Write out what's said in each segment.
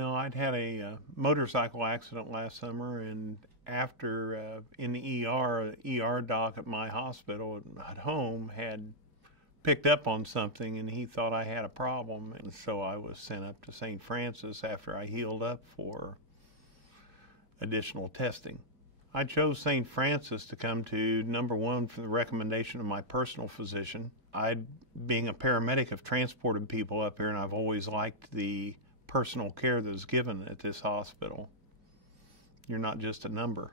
I'd had a motorcycle accident last summer, and after in the ER doc at my hospital at home had picked up on something, and he thought I had a problem, and so I was sent up to St. Francis after I healed up for additional testing. I chose St. Francis to come to, number one, for the recommendation of my personal physician. Being a paramedic, have transported people up here, and I've always liked the personal care that is given at this hospital. You're not just a number.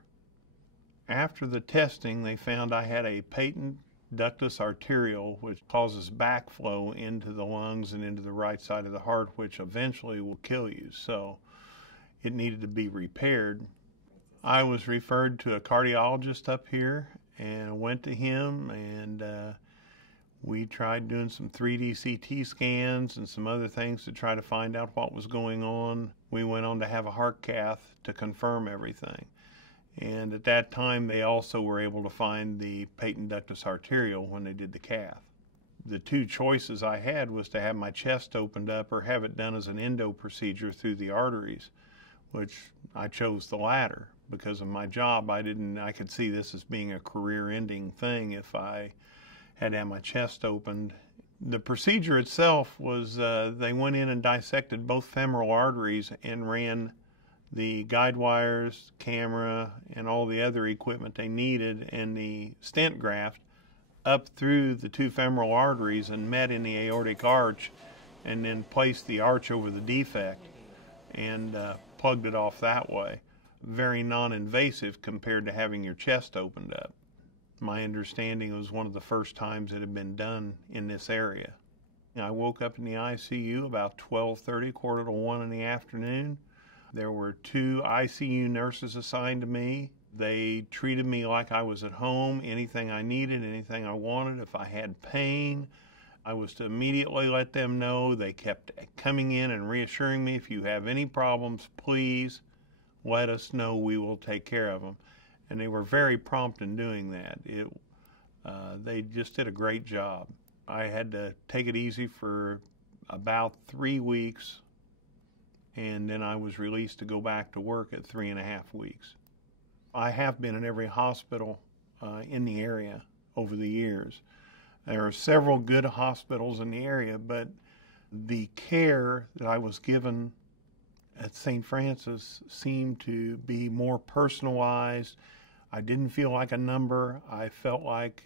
After the testing, they found I had a patent ductus arterial, which causes backflow into the lungs and into the right side of the heart, which eventually will kill you. So it needed to be repaired. I was referred to a cardiologist up here and went to him, and we tried doing some 3D CT scans and some other things to try to find out what was going on. We went on to have a heart cath to confirm everything. And at that time, they also were able to find the patent ductus arterial when they did the cath. The two choices I had was to have my chest opened up or have it done as an endo procedure through the arteries, which I chose the latter. Because of my job, I could see this as being a career-ending thing if I had to have my chest opened. The procedure itself was, they went in and dissected both femoral arteries and ran the guide wires, camera, and all the other equipment they needed, and the stent graft up through the two femoral arteries and met in the aortic arch, and then placed the arch over the defect and plugged it off that way. Very non-invasive compared to having your chest opened up. My understanding, it was one of the first times it had been done in this area. I woke up in the ICU about 12:30, quarter to 1 in the afternoon. There were 2 ICU nurses assigned to me. They treated me like I was at home. Anything I needed, anything I wanted. If I had pain, I was to immediately let them know. They kept coming in and reassuring me, if you have any problems, please let us know. We will take care of them. And they were very prompt in doing that. They just did a great job. I had to take it easy for about 3 weeks, and then I was released to go back to work at 3.5 weeks. I have been in every hospital in the area over the years. There are several good hospitals in the area, but the care that I was given at St. Francis seemed to be more personalized. I didn't feel like a number. I felt like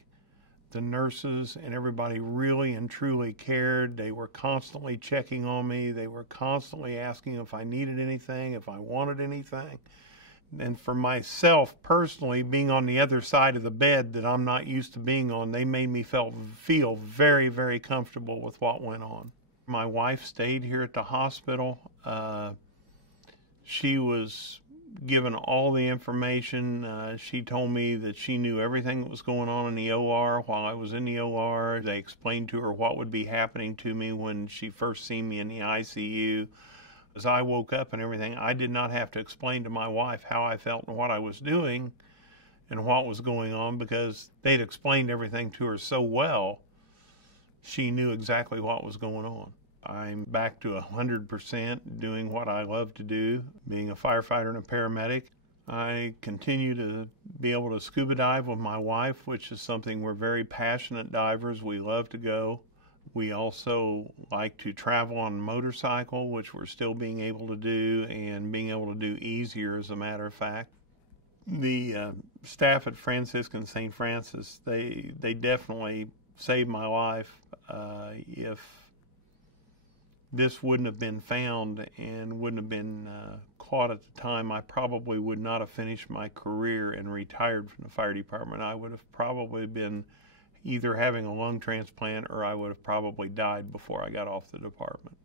the nurses and everybody really and truly cared. They were constantly checking on me. They were constantly asking if I needed anything, if I wanted anything. And for myself personally, being on the other side of the bed that I'm not used to being on, they made me feel very, very comfortable with what went on. My wife stayed here at the hospital. She was given all the information. She told me that she knew everything that was going on in the OR while I was in the OR. They explained to her what would be happening to me when she first seen me in the ICU. As I woke up and everything, I did not have to explain to my wife how I felt and what I was doing and what was going on, because they'd explained everything to her so well, she knew exactly what was going on. I'm back to 100% doing what I love to do, being a firefighter and a paramedic. I continue to be able to scuba dive with my wife, which is something we're very passionate divers. We love to go. We also like to travel on a motorcycle, which we're still being able to do and being able to do easier, as a matter of fact. The staff at Franciscan St. Francis, they definitely saved my life. If this wouldn't have been found and wouldn't have been caught at the time, I probably would not have finished my career and retired from the fire department. I would have probably been either having a lung transplant, or I would have probably died before I got off the department.